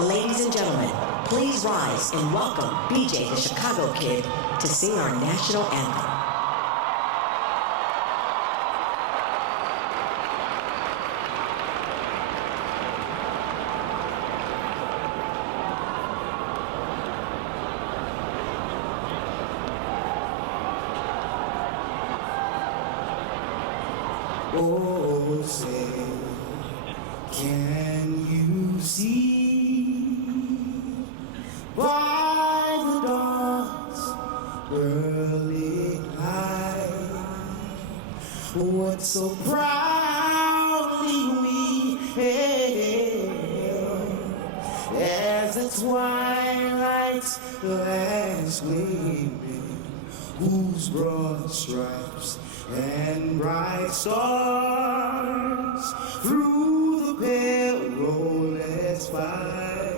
Ladies and gentlemen, please rise and welcome BJ the Chicago Kid to sing our national anthem. Oh, say, can you see by the dawn's early light what so proudly we hailed as the twilight's last gleaming, whose broad stripes and bright stars through the pale rollers fight,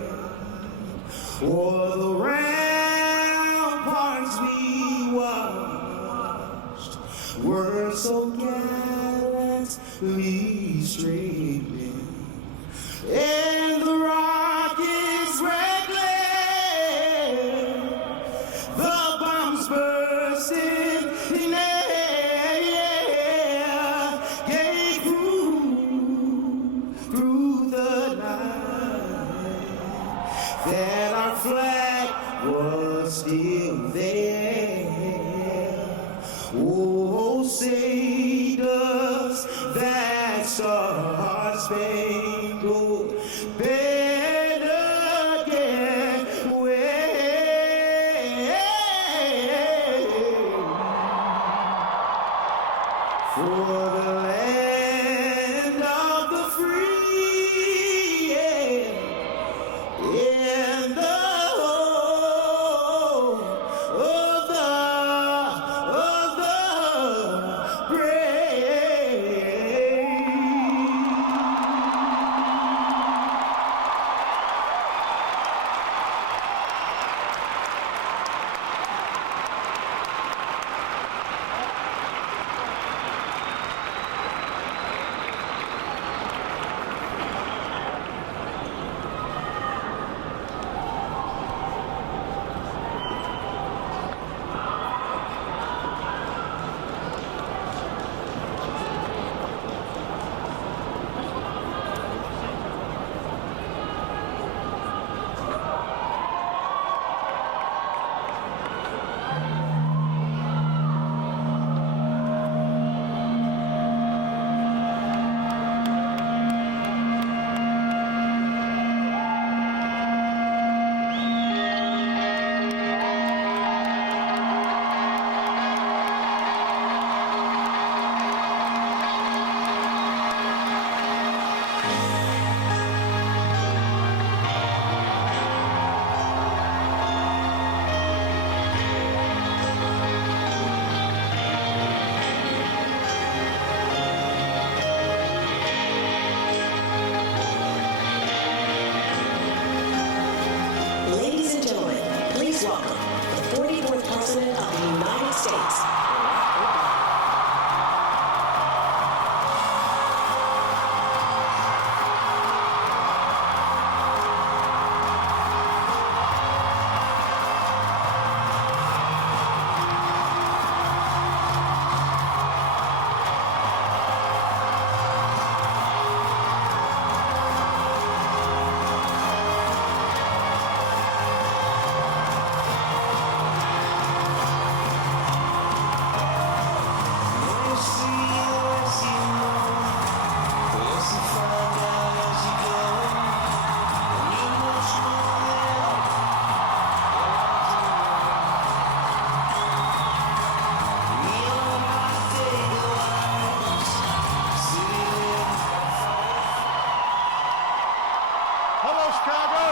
o'er the ramparts we watched were so gallantly streaming, and the rockets reckless, the bombs bursting in air. That our flag was still there. Oh, say does that star-spangled banner get wave for the land of the free, in the home of the brave. Welcome, the 44th President of the United States. Hello, Chicago!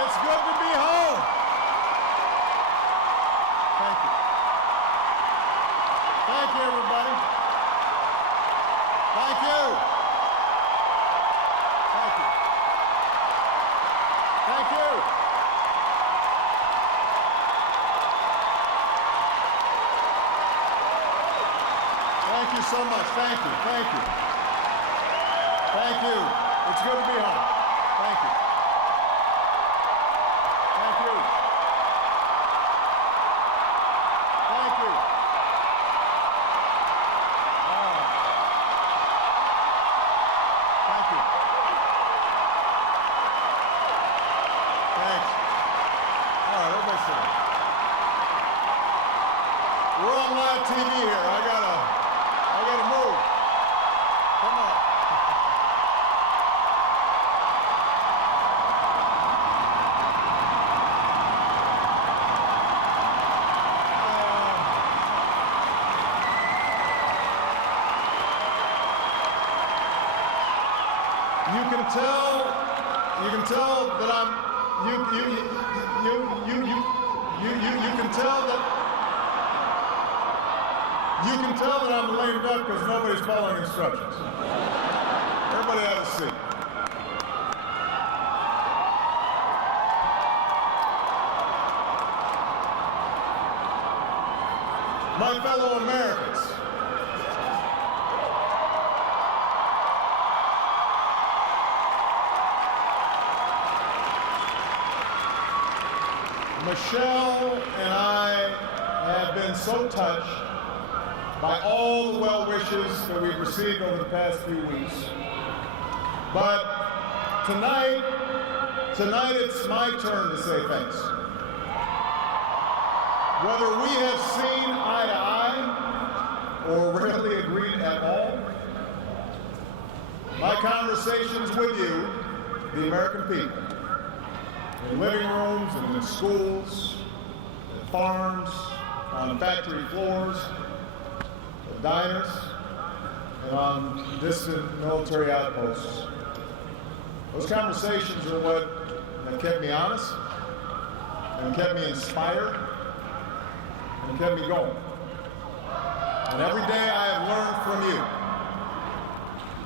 It's good to be home. Thank you. Thank you, everybody. Thank you. Thank you. Thank you. Thank you so much. Thank you. Thank you. Thank you. It's good to be home. Thank you. Thank you. Thank you. Thank you. Thanks. All right, everybody sit down. We're on live TV here. I gotta move. Come on. You can tell that I'm, you can tell that I'm lame duck because nobody's following instructions. Everybody have a seat. My fellow Americans, Michelle and I have been so touched by all the well wishes that we've received over the past few weeks. But tonight it's my turn to say thanks. Whether we have seen eye to eye or rarely agreed at all, my conversations with you, the American people, in living rooms and in schools, at farms, on factory floors, at diners, and on distant military outposts. Those conversations are what have kept me honest, and kept me inspired, and kept me going. And every day I have learned from you.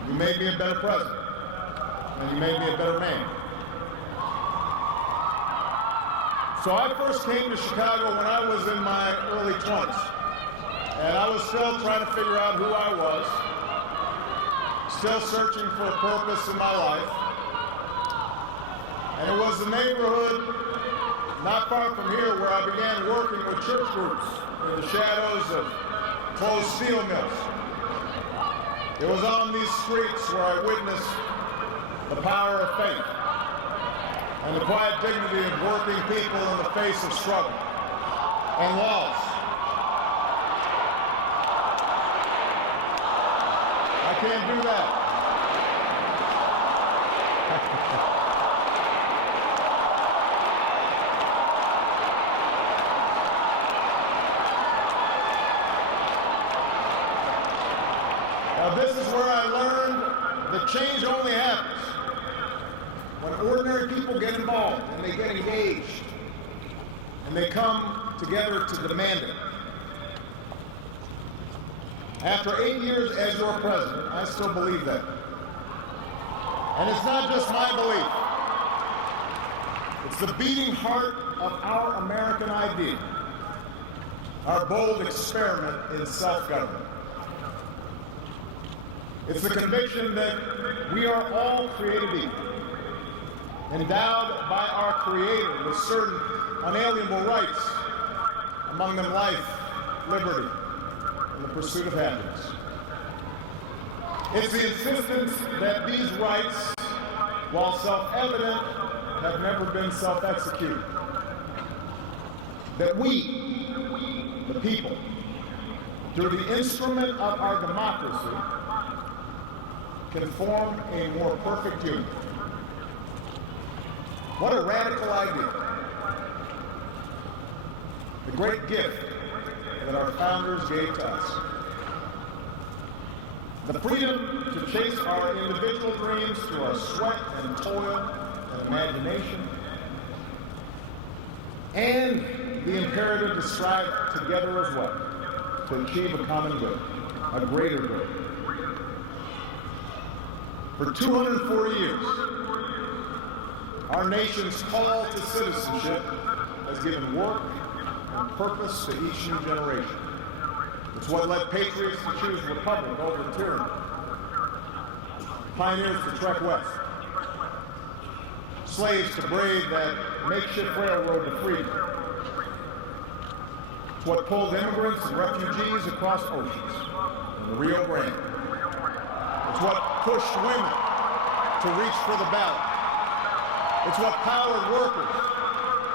You made me a better president, and you made me a better man. So I first came to Chicago when I was in my early 20s. And I was still trying to figure out who I was, still searching for a purpose in my life. And it was the neighborhood not far from here where I began working with church groups in the shadows of closed steel mills. It was on these streets where I witnessed the power of faith and the quiet dignity of working people in the face of struggle and loss. I can't do that. Now this is where I learned that change only happens when ordinary people get involved and they get engaged and they come together to demand it. After 8 years as your president, I still believe that. And it's not just my belief. It's the beating heart of our American idea, our bold experiment in self-government. It's the conviction that we are all created equal, endowed by our Creator with certain unalienable rights, among them life, liberty, and the pursuit of happiness. It's the insistence that these rights, while self-evident, have never been self-executed. That we, the people, through the instrument of our democracy, can form a more perfect union. What a radical idea. The great gift that our founders gave to us. The freedom to chase our individual dreams through our sweat and toil and imagination. And the imperative to strive together as well to achieve a common good, a greater good. For 240 years, our nation's call to citizenship has given work and purpose to each new generation. It's what led patriots to choose republic over tyranny. pioneers to trek west, slaves to brave that makeshift railroad to freedom. It's what pulled immigrants and refugees across oceans in the Rio Grande. It's what pushed women to reach for the ballot. It's what powered workers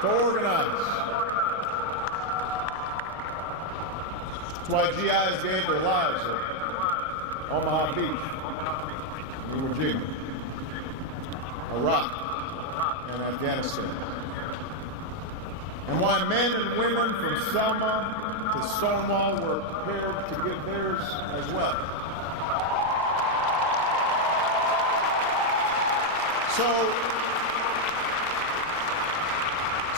to organize. It's why GIs gave their lives at Omaha Beach, Iwo Jima, Iraq, and Afghanistan. And why men and women from Selma to Stonewall were prepared to give theirs as well.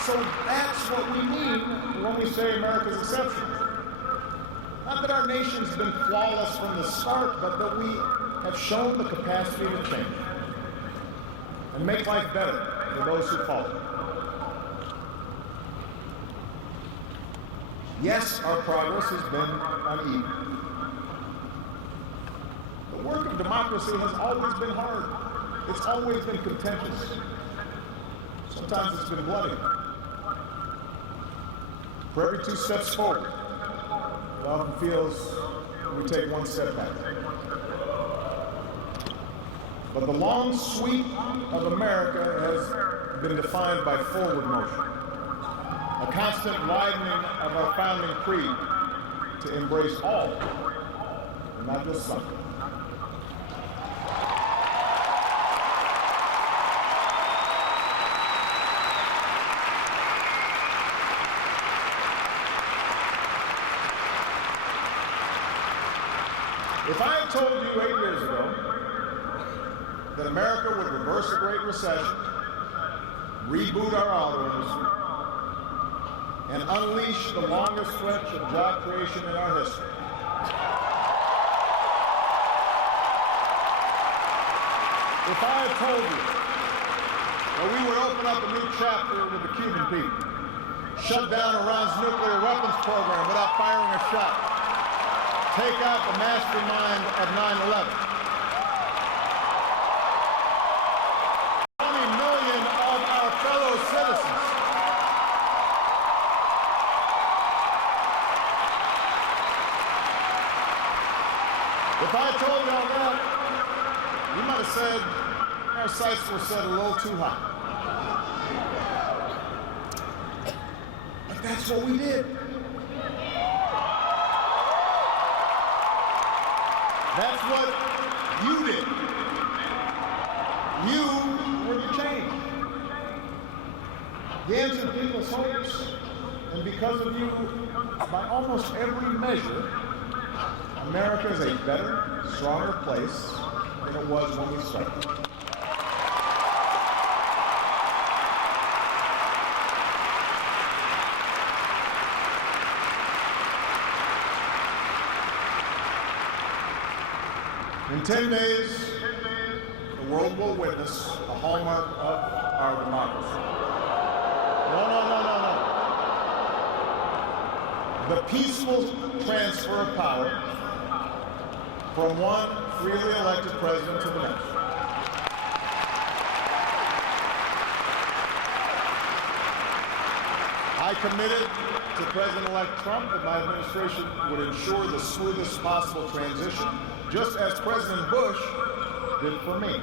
So that's what we mean when we say America's exceptional. Not that our nation's been flawless from the start, but that we have shown the capacity to change and make life better for those who follow. Yes, our progress has been uneven. The work of democracy has always been hard. It's always been contentious. Sometimes it's been bloody. For every 2 steps forward, it often feels we take 1 step back. But the long sweep of America has been defined by forward motion, a constant widening of our founding creed to embrace all, and not just some. If I had told you 8 years ago that America would reverse the Great Recession, reboot our auto industry, and unleash the longest stretch of job creation in our history, if I had told you that we would open up a new chapter with the Cuban people, shut down Iran's nuclear weapons program without firing a shot, take out the mastermind of 9/11. 20 million of our fellow citizens if I told you all that, you might have said our sights were set a little too high. But that's what we did. That's what you did. You were the change. You answered people's hopes, and because of you, by almost every measure, America is a better, stronger place than it was when we started. In 10 days, the world will witness a hallmark of our democracy. No. The peaceful transfer of power from one freely elected president to the next. I committed to President-elect Trump that my administration would ensure the smoothest possible transition, just as President Bush did for me.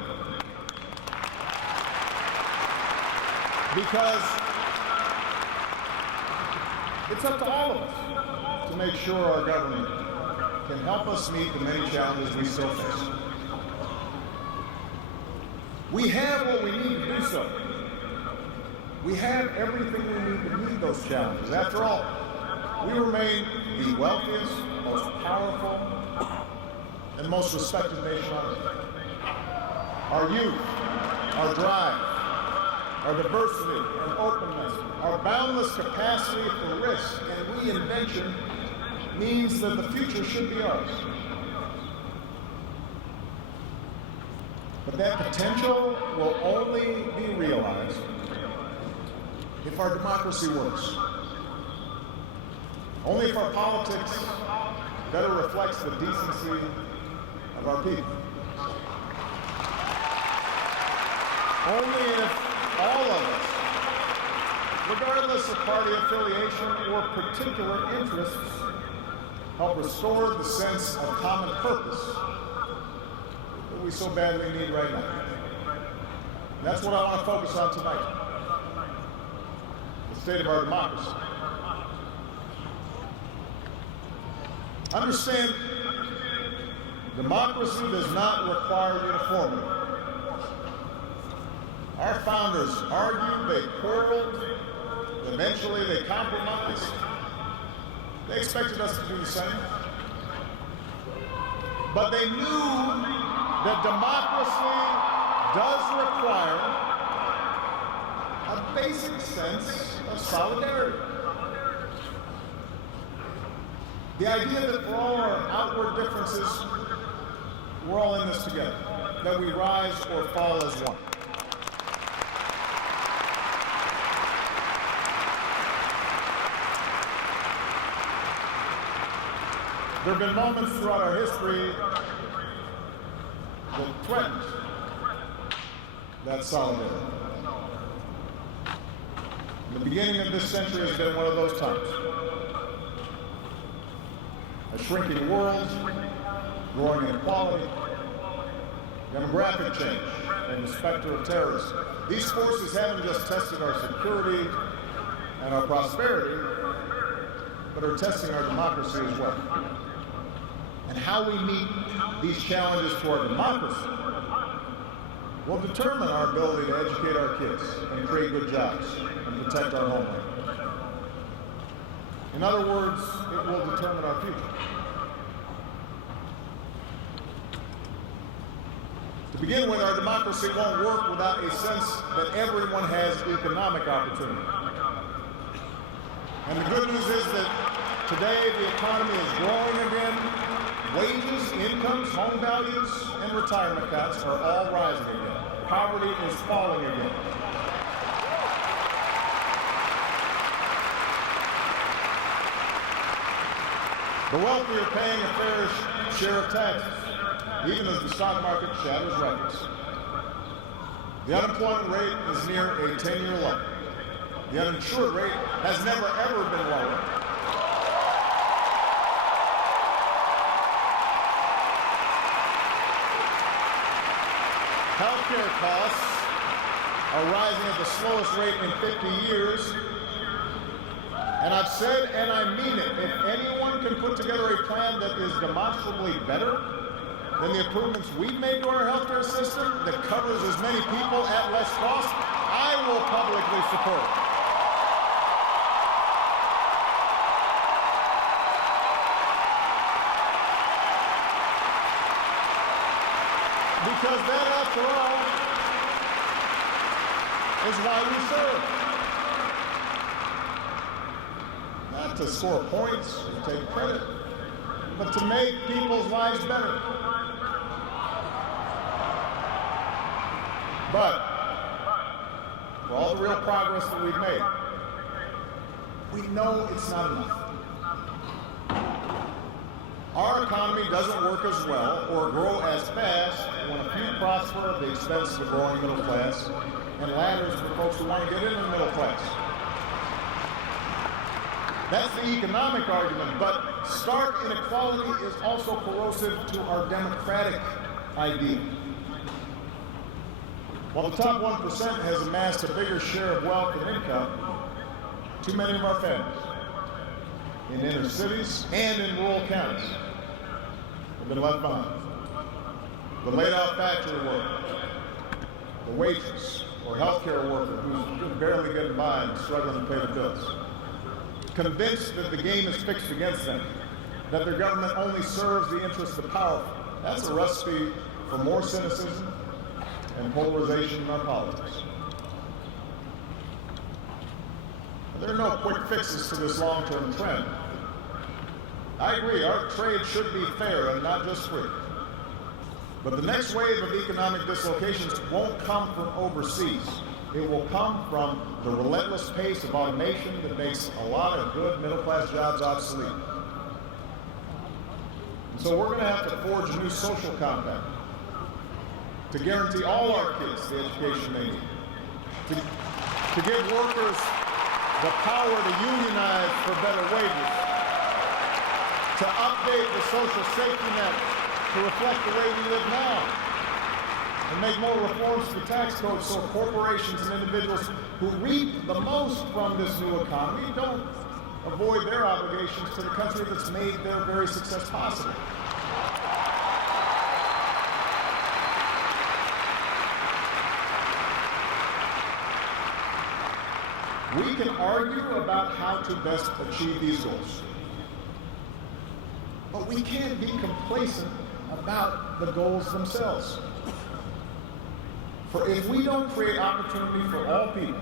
Because it's up to all of us to make sure our government can help us meet the many challenges we still face. We have what we need to do so. We have everything we need to meet those challenges. After all, we remain the wealthiest, most powerful, and most respected nation on earth. Our youth, our drive, our diversity and openness, our boundless capacity for risk and reinvention means that the future should be ours. But that potential will only be realized if our democracy works. Only if our politics better reflects the decency of our people. Only if all of us, regardless of party affiliation or particular interests, help restore the sense of common purpose that we so badly need right now. And that's what I want to focus on tonight. The state of our democracy. Understand, democracy does not require uniformity. Our founders argued, they quarreled, eventually they compromised. They expected us to do the same. But they knew that democracy does require a basic sense of solidarity. The idea that for all our outward differences, we're all in this together, that we rise or fall as one. There have been moments throughout our history that threatened that solidarity. The beginning of this century has been one of those times. A shrinking world, growing inequality, demographic change, and the specter of terrorism. These forces haven't just tested our security and our prosperity, but are testing our democracy as well. And how we meet these challenges to our democracy will determine our ability to educate our kids and create good jobs and protect our homeland. In other words, it will determine our future. To begin with, our democracy won't work without a sense that everyone has economic opportunity. And the good news is that today the economy is growing again. Wages, incomes, home values, and retirement accounts are all rising again. Poverty is falling again. The wealthy are paying a fair share of taxes, even as the stock market shatters records. The unemployment rate is near a 10-year low. The uninsured rate has never, ever been lower. Healthcare costs are rising at the slowest rate in 50 years. And I've said, and I mean it, if anyone can put together a plan that is demonstrably better than the improvements we've made to our healthcare system that covers as many people at less cost, I will publicly support it. Because that, after all, is why we serve. Not to score points or take credit, but to make people's lives better. But for all the real progress that we've made, we know it's not enough. Our economy doesn't work as well or grow as fast when a few prosper at the expense of the growing middle class and ladders for folks who want to get into the middle class. That's the economic argument, but stark inequality is also corrosive to our democratic idea. While the top 1% has amassed a bigger share of wealth and income, too many of our families in inner cities and in rural counties have been left behind. The laid-off factory worker, the waitress or healthcare worker who's barely getting by and struggling to pay the bills, convinced that the game is fixed against them, that their government only serves the interests of the powerful. That's a recipe for more cynicism and polarization in our politics. There are no quick fixes to this long-term trend. I agree, our trade should be fair and not just free. But the next wave of economic dislocations won't come from overseas. It will come from the relentless pace of automation that makes a lot of good middle-class jobs obsolete. And so we're going to have to forge a new social compact to guarantee all our kids the education they need, to give workers the power to unionize for better wages, to update the social safety net to reflect the way we live now, and make more reforms to the tax code so corporations and individuals who reap the most from this new economy don't avoid their obligations to the country that's made their very success possible. We can argue about how to best achieve these goals, but we can't be complacent about the goals themselves. For if we don't create opportunity for all people,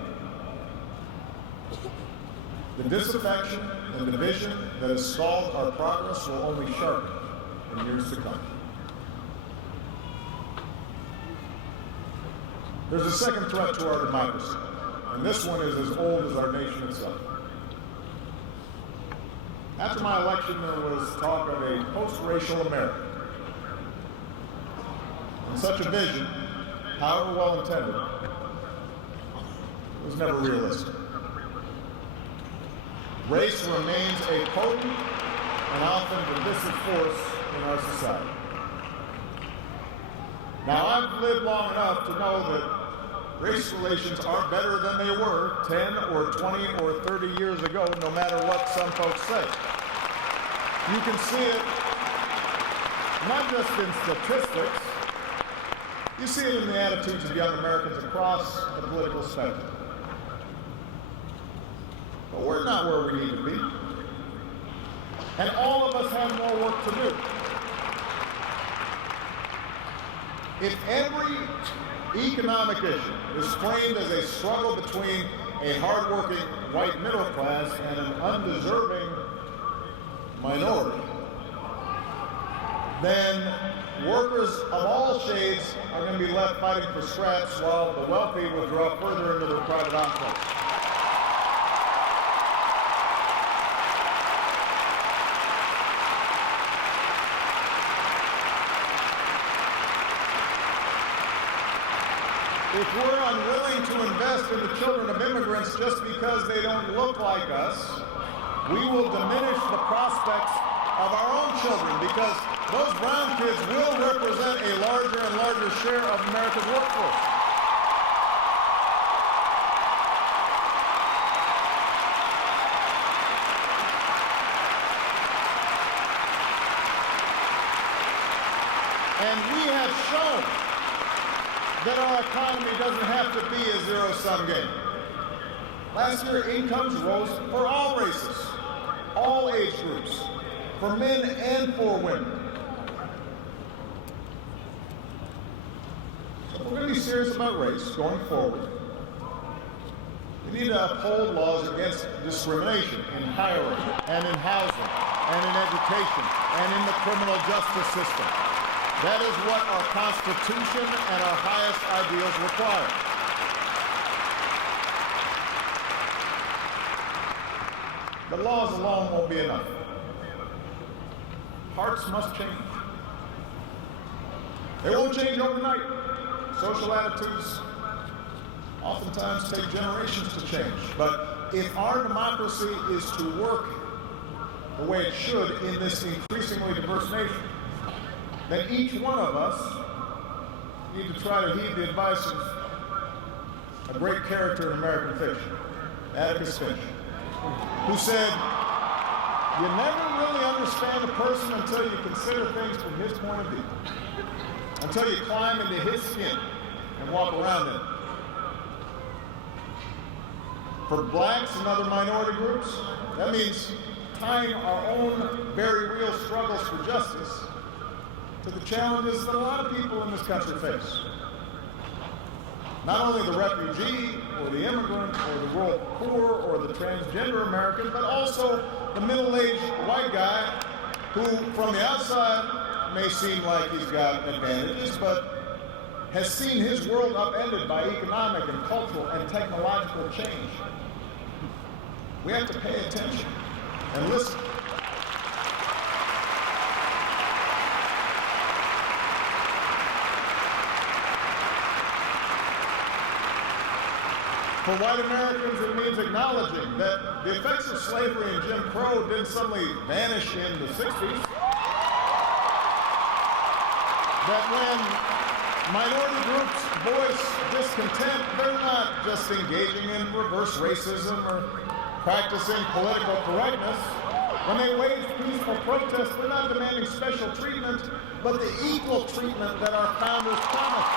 the disaffection and division that has stalled our progress will only sharpen in years to come. There's a second threat to our democracy, and this one is as old as our nation itself. After my election, there was talk of a post-racial America. And such a vision, however well intended, was never realistic. Race remains a potent and often divisive force in our society. Now, I've lived long enough to know that race relations are better than they were 10 or 20 or 30 years ago, no matter what some folks say. You can see it not just in statistics, you see it in the attitudes of young Americans across the political spectrum. But we're not where we need to be. And all of us have more work to do. If every economic issue is framed as a struggle between a hardworking white middle class and an undeserving minority, then workers of all shades are going to be left fighting for scraps while the wealthy withdraw further into their private enclaves. If we're unwilling to invest in the children of immigrants just because they don't look like us, we will diminish the prospects of our own children because those brown kids will represent a larger and larger share of America's workforce. And we have shown that our economy doesn't have to be a zero-sum game. Last year, incomes rose for all races, all age groups, for men and for women. So if we're going to be serious about race going forward, we need to uphold laws against discrimination in hiring and in housing and in education and in the criminal justice system. That is what our Constitution and our highest ideals require. The laws alone won't be enough. Hearts must change. They won't change overnight. Social attitudes oftentimes take generations to change. But if our democracy is to work the way it should in this increasingly diverse nation, then each one of us need to try to heed the advice of a great character in American fiction, Atticus Finch, who said, "You never really understand a person until you consider things from his point of view, until you climb into his skin and walk around in it." For blacks and other minority groups, that means tying our own very real struggles for justice to the challenges that a lot of people in this country face. Not only the refugee or the immigrant or the rural poor or the transgender American, but also the middle-aged white guy who, from the outside, may seem like he's got advantages, but has seen his world upended by economic and cultural and technological change. We have to pay attention and listen. For white Americans, it means acknowledging that the effects of slavery and Jim Crow didn't suddenly vanish in the 60s. That when minority groups voice discontent, they're not just engaging in reverse racism or practicing political correctness. When they wage peaceful protest, they're not demanding special treatment, but the equal treatment that our founders promised.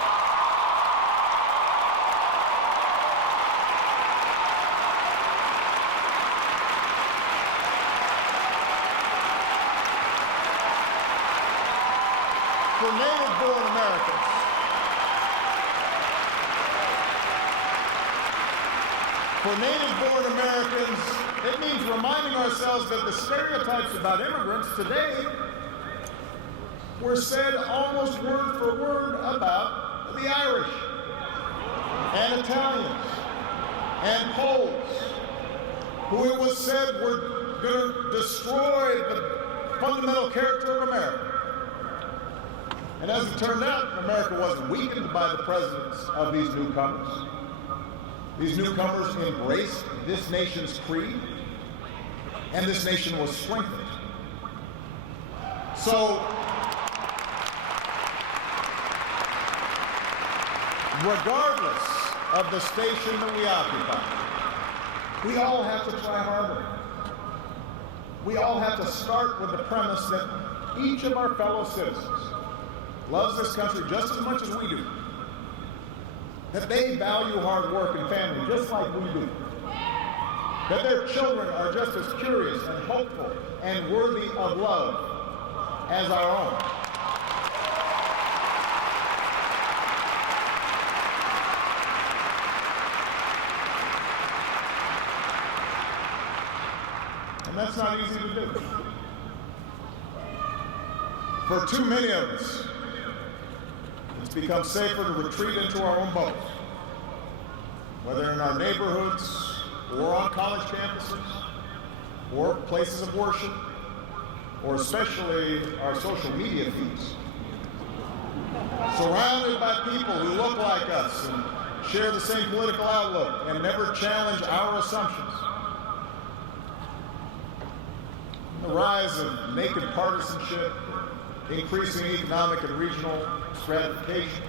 For native-born Americans, it means reminding ourselves that the stereotypes about immigrants today were said almost word for word about the Irish and Italians and Poles, who it was said were going to destroy the fundamental character of America. And as it turned out, America wasn't weakened by the presence of these newcomers. These newcomers embraced this nation's creed, and this nation was strengthened. So, regardless of the station that we occupy, we all have to try harder. We all have to start with the premise that each of our fellow citizens loves this country just as much as we do, that they value hard work and family just like we do, that their children are just as curious and hopeful and worthy of love as our own. And that's not easy to do. For too many of us, it's become safer to retreat into our own bubbles, whether in our neighborhoods or on college campuses or places of worship, or especially our social media feeds. Surrounded by people who look like us and share the same political outlook and never challenge our assumptions. The rise of naked partisanship, increasing economic and regional stratification,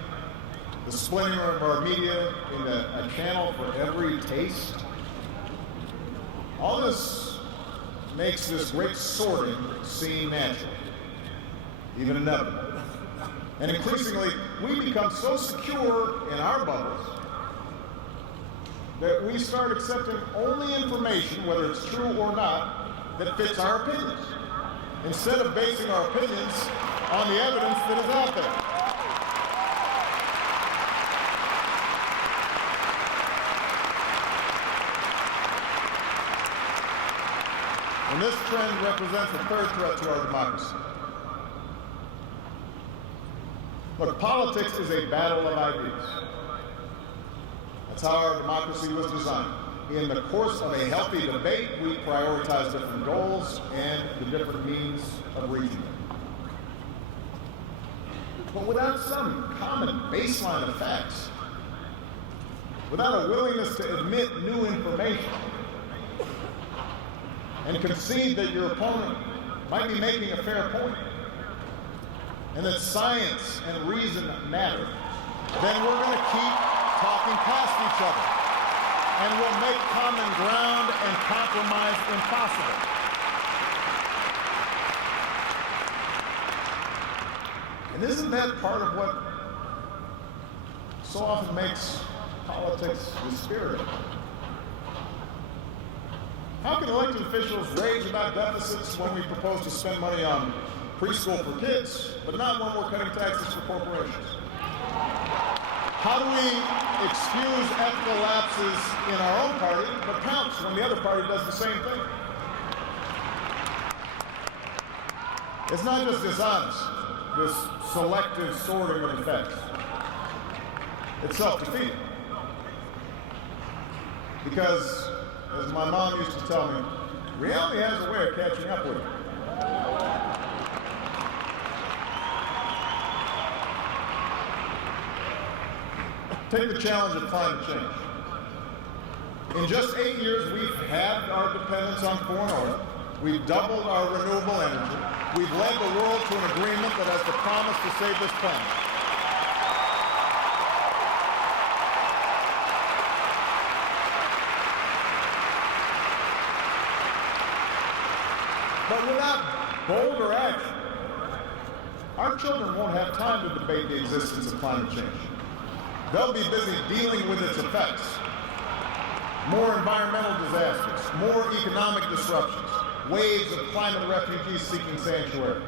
the splintering of our media into a channel for every taste. All this makes this great sorting seem natural, even inevitable. And increasingly, we become so secure in our bubbles that we start accepting only information, whether it's true or not, that fits our opinions, instead of basing our opinions on the evidence that is out there. And this trend represents a third threat to our democracy. Look, politics is a battle of ideas. That's how our democracy was designed. In the course of a healthy debate, we prioritize different goals and the different means of reaching them. But without some common baseline of facts, without a willingness to admit new information and concede that your opponent might be making a fair point, and that science and reason matter, then we're going to keep talking past each other, and we'll make common ground and compromise impossible. And isn't that part of what so often makes politics dispiriting? How can elected officials rage about deficits when we propose to spend money on preschool for kids, but not when we're cutting taxes for corporations? How do we excuse ethical lapses in our own party, but pounce when the other party does the same thing? It's not just dishonest, this selective sorting of effects. It's self-defeating. Because, as my mom used to tell me, reality has a way of catching up with you. Take the challenge of climate change. In just 8 years, we've halved our dependence on foreign oil. We've doubled our renewable energy. We've led the world to an agreement that has the promise to save this planet. But without bolder action, our children won't have time to debate the existence of climate change. They'll be busy dealing with its effects. More environmental disasters, more economic disruptions, waves of climate refugees seeking sanctuary.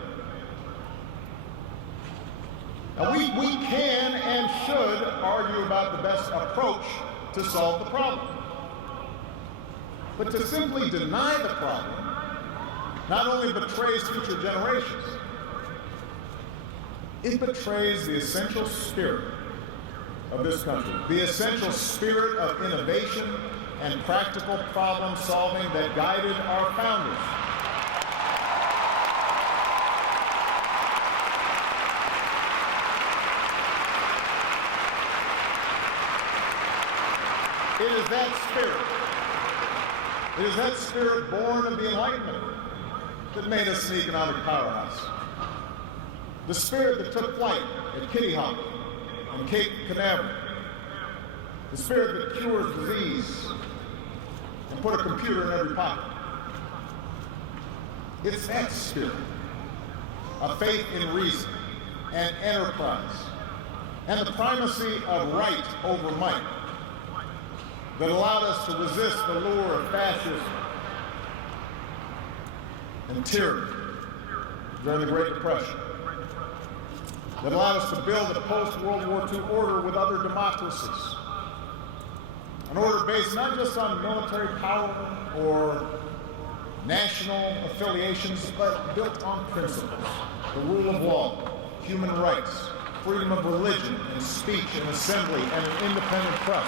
Now we can and should argue about the best approach to solve the problem. But to simply deny the problem not only betrays future generations, it betrays the essential spirit of this country, the essential spirit of innovation and practical problem solving that guided our founders. It is that spirit born of the Enlightenment that made us an economic powerhouse. The spirit that took flight at Kitty Hawk and Cape Canaveral. The spirit that cures disease and put a computer in every pocket. It's that spirit of faith in reason and enterprise and the primacy of right over might that allowed us to resist the lure of fascism and tyranny during the Great Depression, that allowed us to build a post-World War II order with other democracies, an order based not just on military power or national affiliations, but built on principles, the rule of law, human rights, freedom of religion and speech and assembly, and an independent press.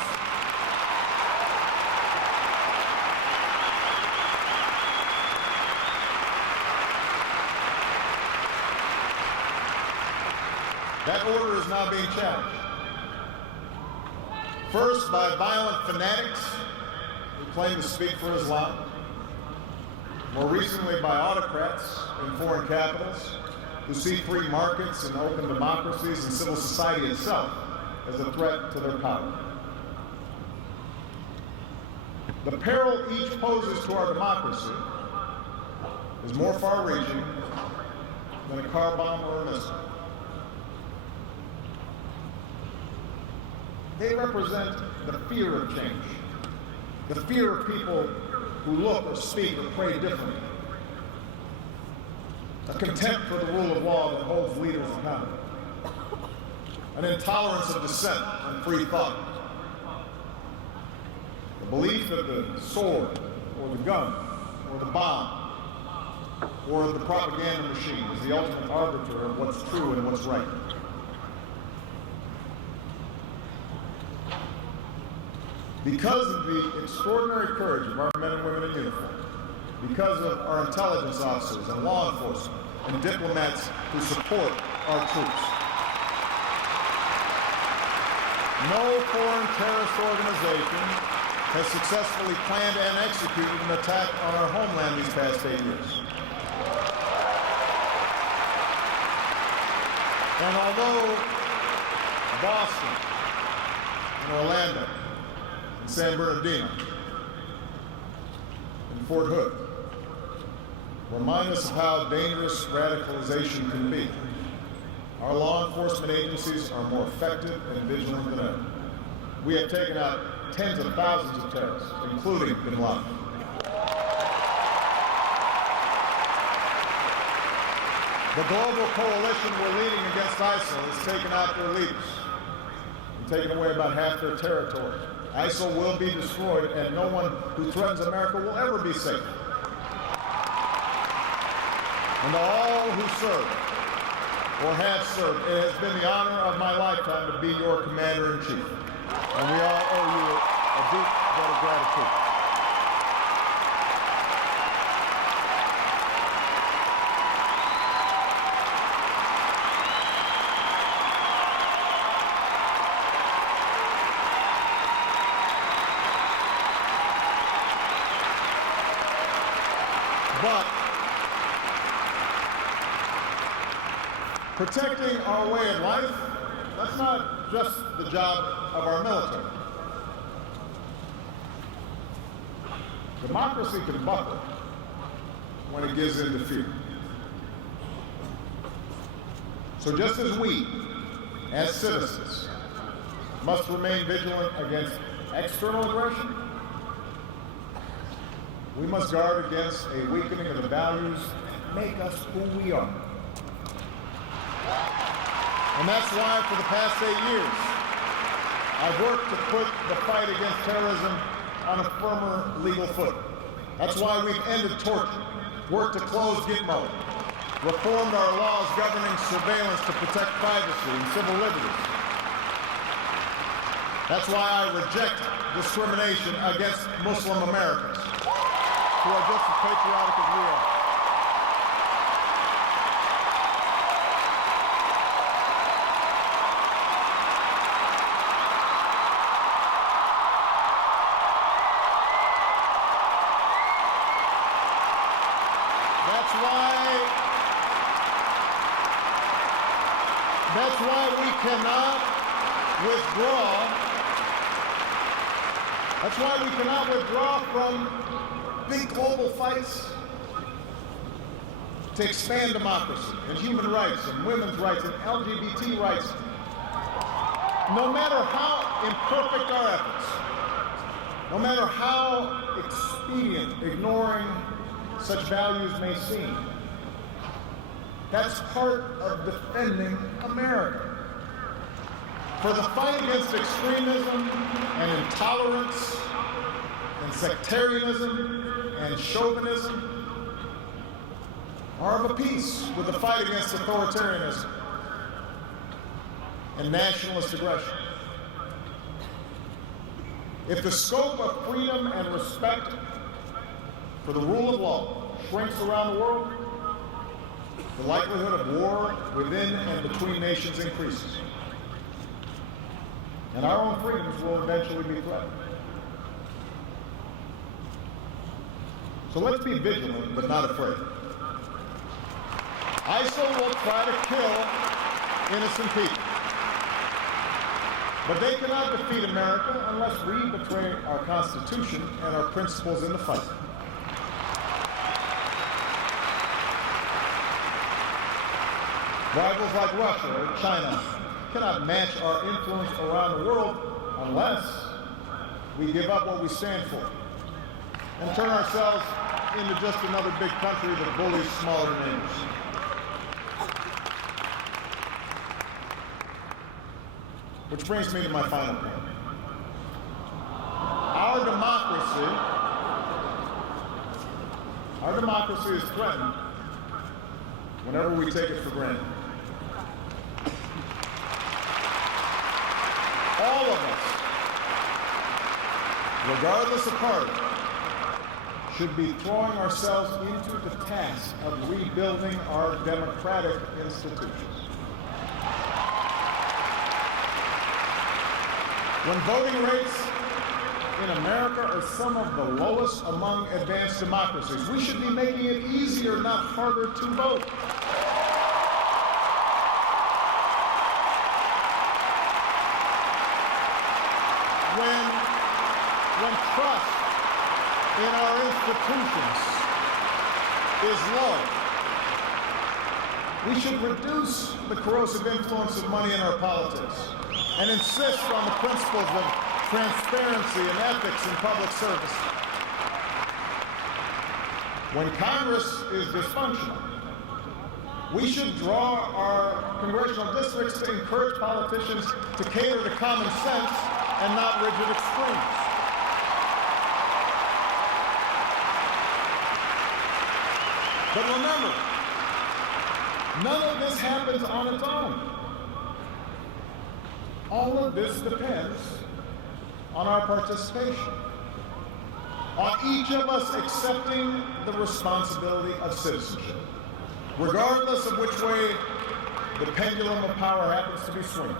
That order is now being challenged. First, by violent fanatics who claim to speak for Islam. More recently, by autocrats in foreign capitals who see free markets and open democracies and civil society itself as a threat to their power. The peril each poses to our democracy is more far-reaching than a car bomb or a missile. They represent the fear of change, the fear of people who look or speak or pray differently, a contempt for the rule of law that holds leaders accountable, an intolerance of dissent and free thought, the belief that the sword or the gun or the bomb or the propaganda machine is the ultimate arbiter of what's true and what's right. Because of the extraordinary courage of our men and women in uniform, because of our intelligence officers and law enforcement and diplomats who support our troops, no foreign terrorist organization has successfully planned and executed an attack on our homeland these past 8 years. And although Boston and Orlando, San Bernardino, and Fort Hood remind us of how dangerous radicalization can be. Our law enforcement agencies are more effective and vigilant than ever. We have taken out tens of thousands of terrorists, including bin Laden. The global coalition we're leading against ISIL has taken out their leaders and taken away about half their territory. ISIL will be destroyed, and no one who threatens America will ever be safe. And to all who serve or have served, it has been the honor of my lifetime to be your commander-in-chief. And we all owe you a deep debt of gratitude. But protecting our way of life, that's not just the job of our military. Democracy can buckle when it gives in to fear. So just as we, as citizens, must remain vigilant against external aggression, we must guard against a weakening of the values that make us who we are. And that's why for the past 8 years, I've worked to put the fight against terrorism on a firmer legal footing. That's why we've ended torture, worked to close Gitmo, reformed our laws governing surveillance to protect privacy and civil liberties. That's why I reject discrimination against Muslim Americans, who are just as patriotic as we are. That's why we cannot withdraw. That's why we cannot withdraw from big global fights to expand democracy and human rights and women's rights and LGBT rights. No matter how imperfect our efforts, no matter how expedient ignoring such values may seem, that's part of defending America. For the fight against extremism and intolerance and sectarianism and chauvinism are of a piece with the fight against authoritarianism and nationalist aggression. If the scope of freedom and respect for the rule of law shrinks around the world, the likelihood of war within and between nations increases. And our own freedoms will eventually be threatened. So let's be vigilant, but not afraid. ISIL will try to kill innocent people. But they cannot defeat America unless we betray our Constitution and our principles in the fight. Rivals like Russia or China cannot match our influence around the world unless we give up what we stand for and turn ourselves into just another big country that bullies smaller neighbors. Which brings me to my final point. Our democracy is threatened whenever we take it for granted. All of us, regardless of party, should be throwing ourselves into the task of rebuilding our democratic institutions. When voting rates in America are some of the lowest among advanced democracies, we should be making it easier, not harder, to vote. When trust in our institutions is low, we should reduce the corrosive influence of money in our politics and insist on the principles of transparency and ethics in public service. When Congress is dysfunctional, we should draw our congressional districts to encourage politicians to cater to common sense and not rigid extremes. But remember, none of this happens on its own. All of this depends on our participation, on each of us accepting the responsibility of citizenship, regardless of which way the pendulum of power happens to be swinging.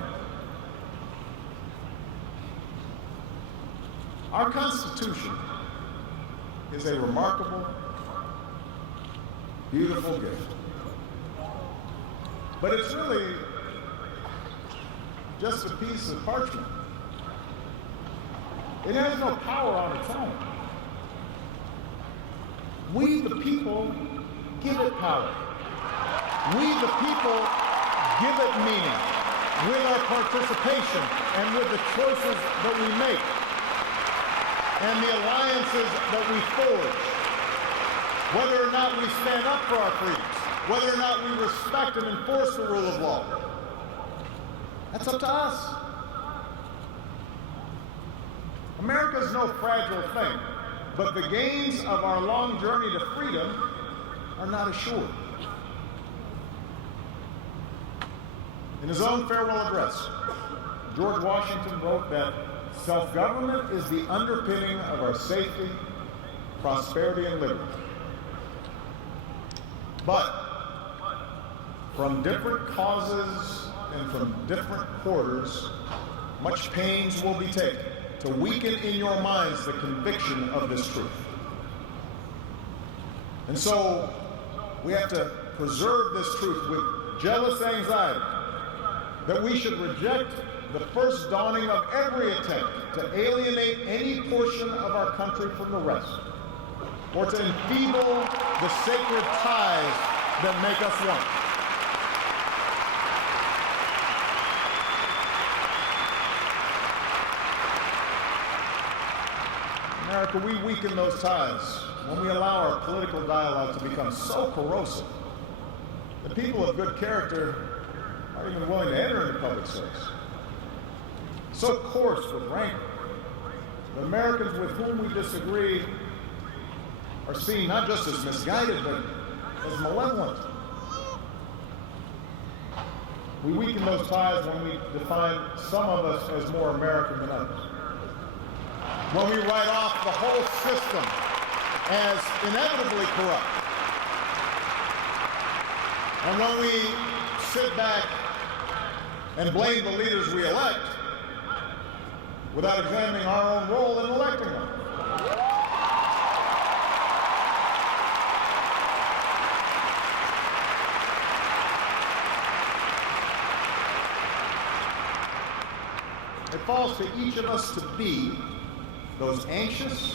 Our Constitution is a remarkable beautiful gift. But it's really just a piece of parchment. It has no power on its own. We, the people, give it power. We, the people, give it meaning with our participation and with the choices that we make and the alliances that we forge. Whether or not we stand up for our freedoms, whether or not we respect and enforce the rule of law, that's up to us. America is no fragile thing, but the gains of our long journey to freedom are not assured. In his own farewell address, George Washington wrote that self-government is the underpinning of our safety, prosperity, and liberty. But from different causes and from different quarters, much pains will be taken to weaken in your minds the conviction of this truth. And so we have to preserve this truth with jealous anxiety that we should reject the first dawning of every attempt to alienate any portion of our country from the rest, or to enfeeble the sacred ties that make us one. America, we weaken those ties when we allow our political dialogue to become so corrosive that people of good character aren't even willing to enter into public service. So coarse with rancor that Americans with whom we disagree are seen not just as misguided, but as malevolent. We weaken those ties when we define some of us as more American than others. When we write off the whole system as inevitably corrupt. And when we sit back and blame the leaders we elect without examining our own role in electing them. It falls to each of us to be those anxious,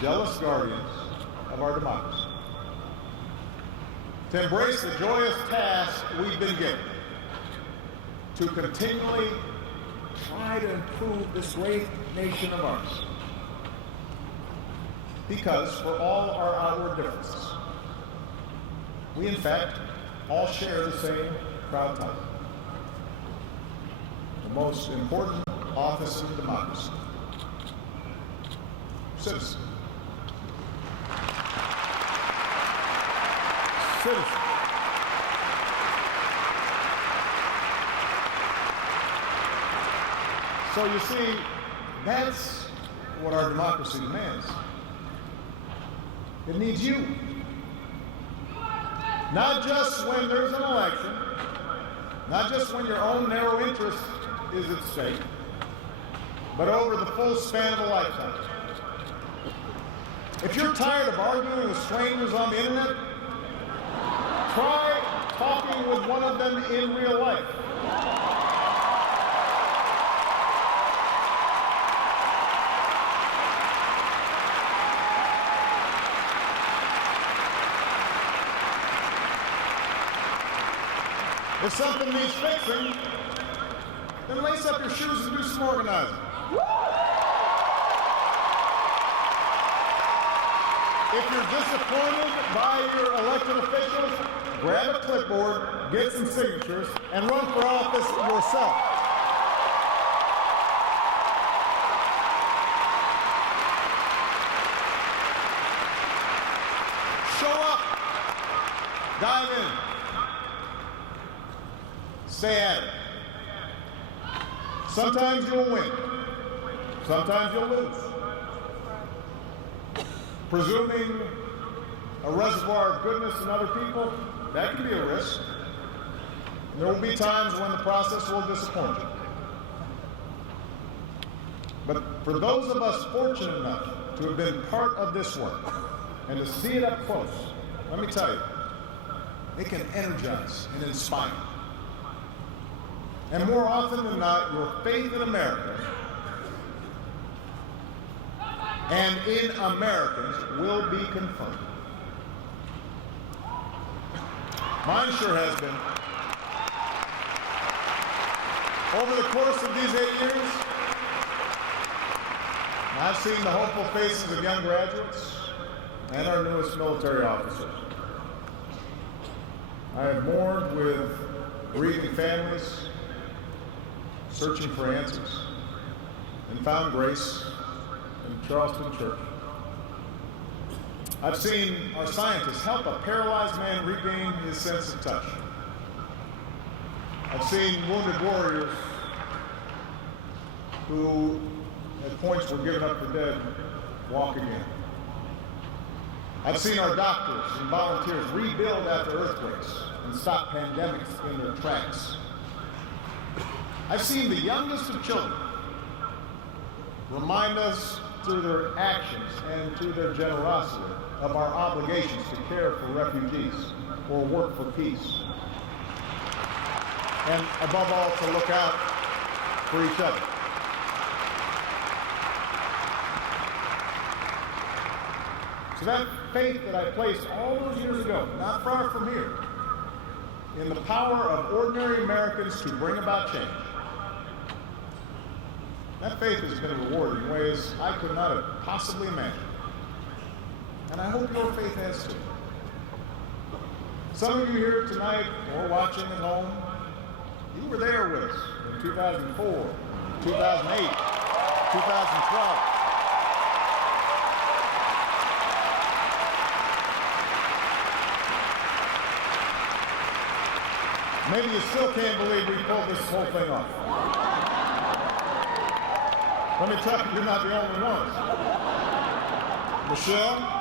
jealous guardians of our democracy. To embrace the joyous task we've been given, to continually try to improve this great nation of ours. Because for all our outward differences, we in fact all share the same proud title. The most important office in democracy. Citizen. Citizen. So you see, that's what our democracy demands. It needs you. Not just when there's an election, not just when your own narrow interest is at stake, but over the full span of a lifetime. If you're tired of arguing with strangers on the internet, try talking with one of them in real life. If something needs fixing, then lace up your shoes and do some organizing. If you're disappointed by your elected officials, grab a clipboard, get some signatures, and run for office yourself. Show up. Dive in. Stay at it. Sometimes you'll win. Sometimes you'll lose. Presuming a reservoir of goodness in other people, that can be a risk. There will be times when the process will disappoint you. But for those of us fortunate enough to have been part of this work and to see it up close, let me tell you, It can energize and inspire. And more often than not, your faith in America and in Americans will be confirmed. Mine sure has been. Over the course of these 8 years, I've seen the hopeful faces of young graduates and our newest military officers. I have mourned with grieving families, searching for answers, and found grace in Charleston Church. I've seen our scientists help a paralyzed man regain his sense of touch. I've seen wounded warriors who at points were given up for dead walk again. I've seen our doctors and volunteers rebuild after earthquakes and stop pandemics in their tracks. I've seen the youngest of children remind us through their actions and through their generosity of our obligations to care for refugees or work for peace. And above all, to look out for each other. So that faith that I placed all those years ago, not far from here, in the power of ordinary Americans to bring about change, that faith has been rewarded in ways I could not have possibly imagined. And I hope your faith has too. Some of you here tonight or watching at home, you were there with us in 2004, 2008, 2012. Maybe you still can't believe we pulled this whole thing off. Let me tell you, you're not the only ones. Michelle?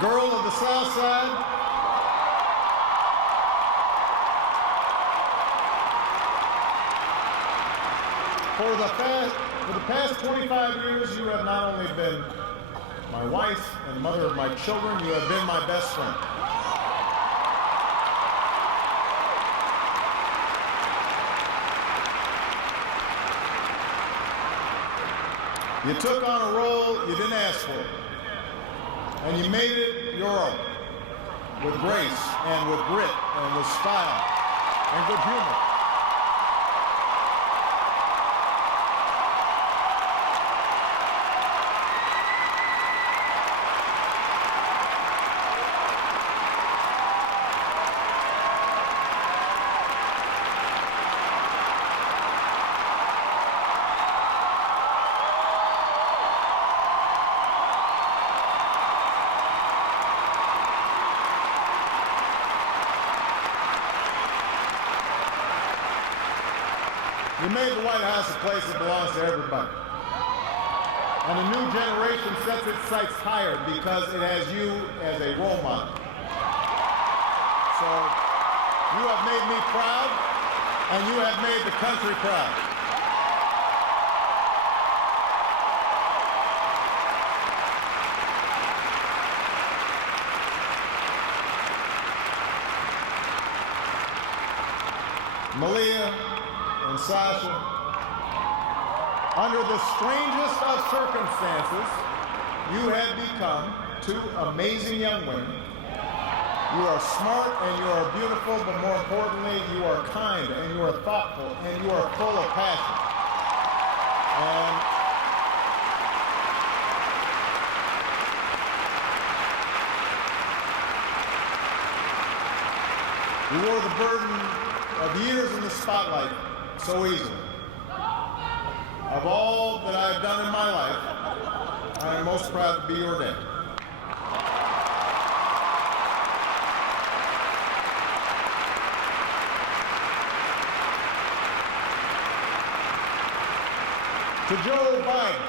Girl of the South Side. For the past 25 years, you have not only been my wife and mother of my children, you have been my best friend. You took on a role you didn't ask for. And you made it your own, with grace and with grit and with style and good humor. You made the White House a place that belongs to everybody. And a new generation sets its sights higher because it has you as a role model. So you have made me proud, and you have made the country proud. Malia and Sasha, under the strangest of circumstances, you have become two amazing young women. You are smart and you are beautiful, but more importantly, you are kind and you are thoughtful and you are full of passion. And you wore the burden of years in the spotlight so easily. Of all that I have done in my life, I am most proud to be your dad. to Joe Biden,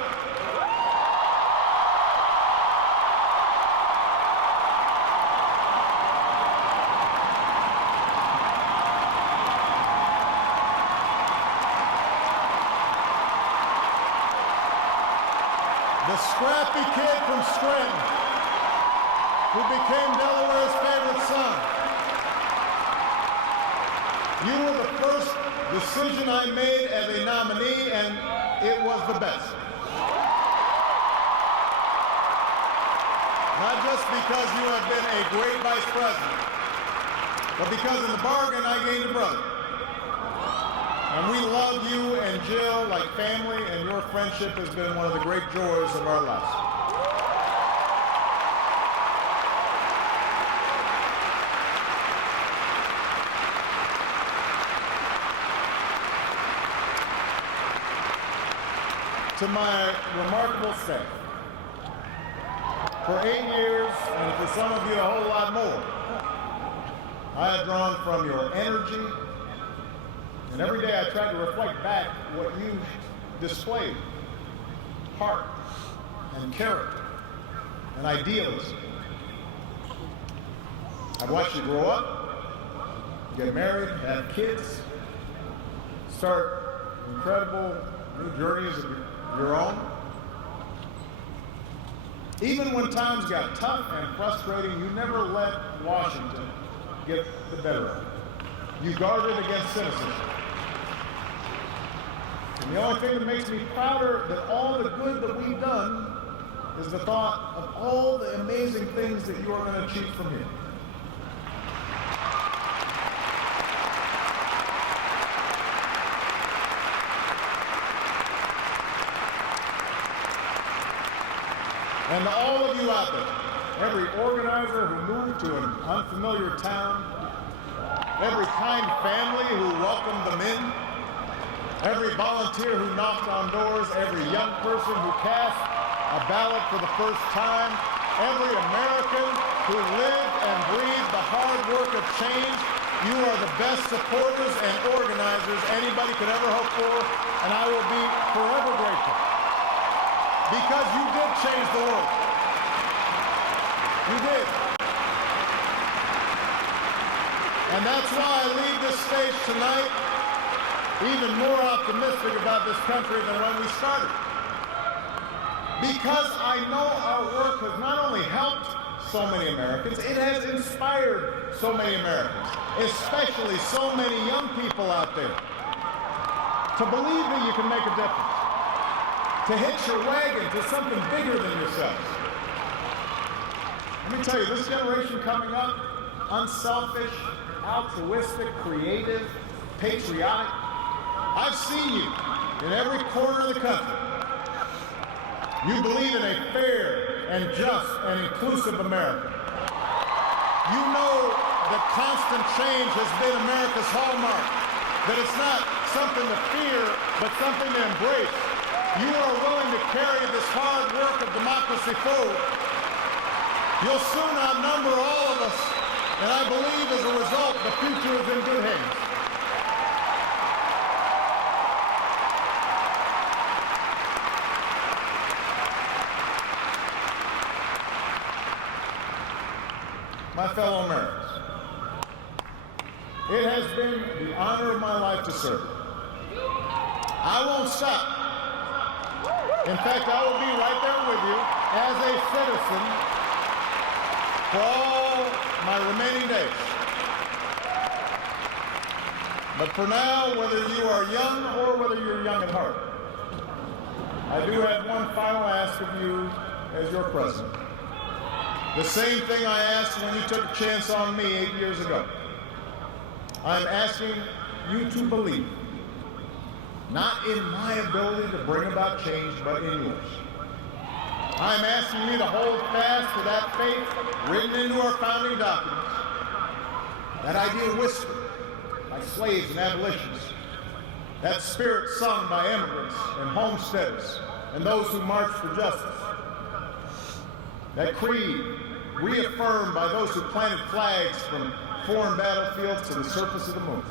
the scrappy kid from Scranton who became Delaware's favorite son. You were the first decision I made as a nominee, and it was the best. Not just because you have been a great vice president, but because in the bargain I gained a brother. And we love you and Jill like family, and your friendship has been one of the great joys of our lives. To my remarkable staff, for 8 years, and for some of you a whole lot more, I have drawn from your energy, and every day I try to reflect back what you displayed: heart and character and idealism. I've watched you grow up, get married, have kids, start incredible new journeys of your own. Even when times got tough and frustrating, you never let Washington get the better of you. You guarded against cynicism. And the only thing that makes me prouder than all the good that we've done is the thought of all the amazing things that you are going to achieve from here. And to all of you out there, every organizer who moved to an unfamiliar town, every kind family who welcomed them in, every volunteer who knocked on doors, every young person who cast a ballot for the first time, every American who lived and breathed the hard work of change, you are the best supporters and organizers anybody could ever hope for, and I will be forever grateful. Because you did change the world. You did. And that's why I leave this stage tonight even more optimistic about this country than when we started. Because I know our work has not only helped so many Americans, it has inspired so many Americans, especially so many young people out there, to believe that you can make a difference, to hitch your wagon to something bigger than yourselves. Let me tell you, this generation coming up, unselfish, altruistic, creative, patriotic, I've seen you in every corner of the country. You believe in a fair and just and inclusive America. You know that constant change has been America's hallmark, that it's not something to fear, but something to embrace. You are willing to carry this hard work of democracy forward. You'll soon outnumber all of us, and I believe as a result, the future is in good hands. My fellow Americans, it has been the honor of my life to serve. I won't stop. In fact, I will be right there with you as a citizen for all my remaining days. But for now, whether you are young or whether you're young at heart, I do have one final ask of you as your president. The same thing I asked when you took a chance on me 8 years ago. I'm asking you to believe, not in my ability to bring about change, but in yours. I'm asking you to hold fast to that faith written into our founding documents, that ideal whispered by slaves and abolitionists, that spirit sung by immigrants and homesteaders and those who marched for justice, that creed reaffirmed by those who planted flags from foreign battlefields to the surface of the moon.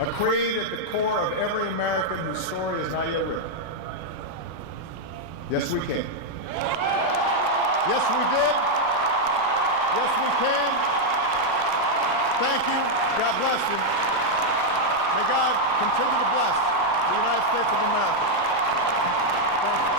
A creed at the core of every American whose story is not yet written. Yes, we can. Yes, we did. Yes, we can. Thank you. God bless you. May God continue to bless the United States of America. Thank you.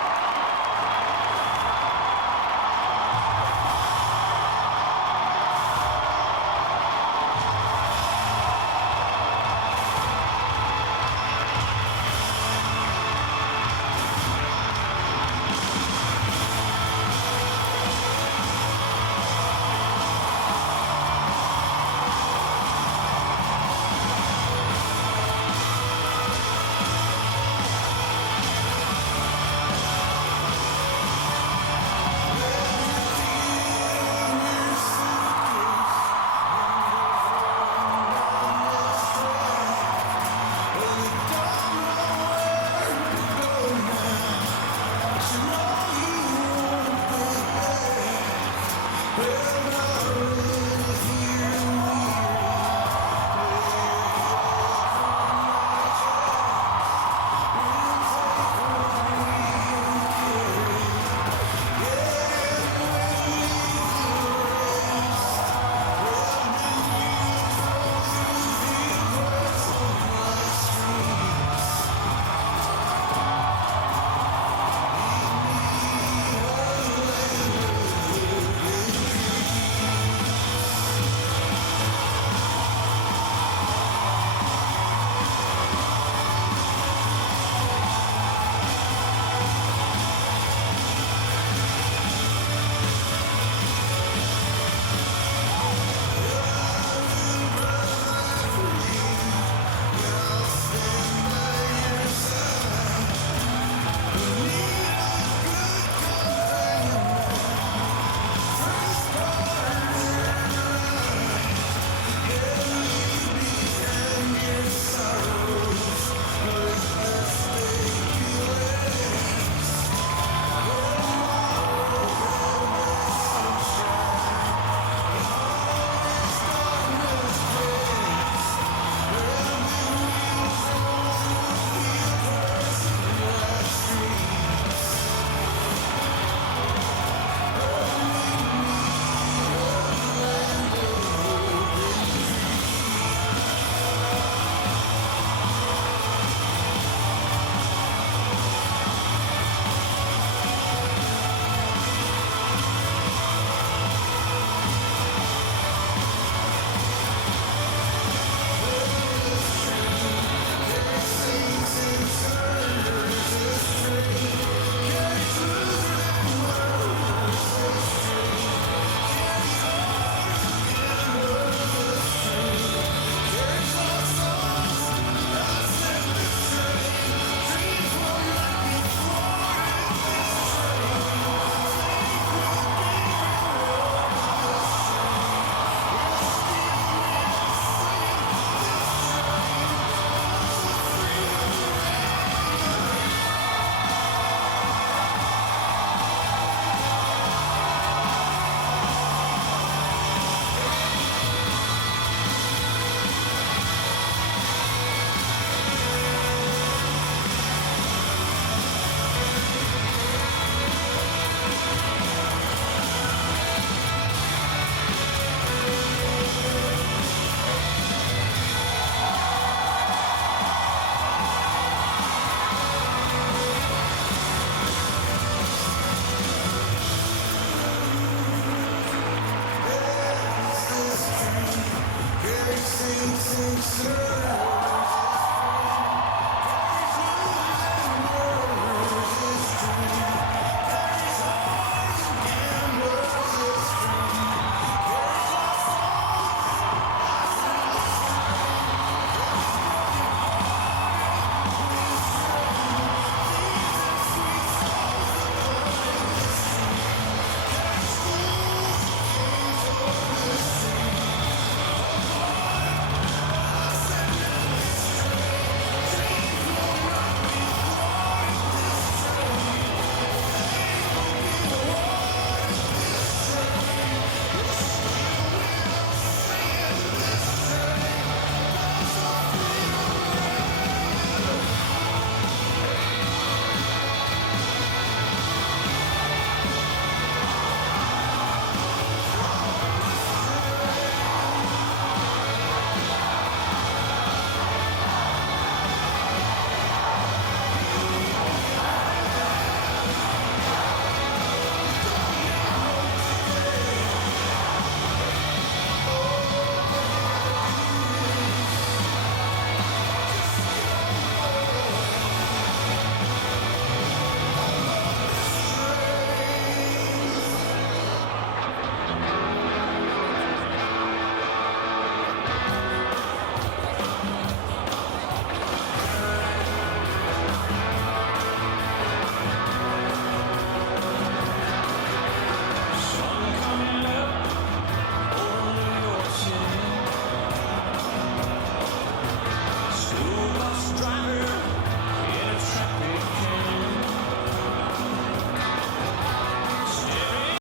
Sing, sing, sing.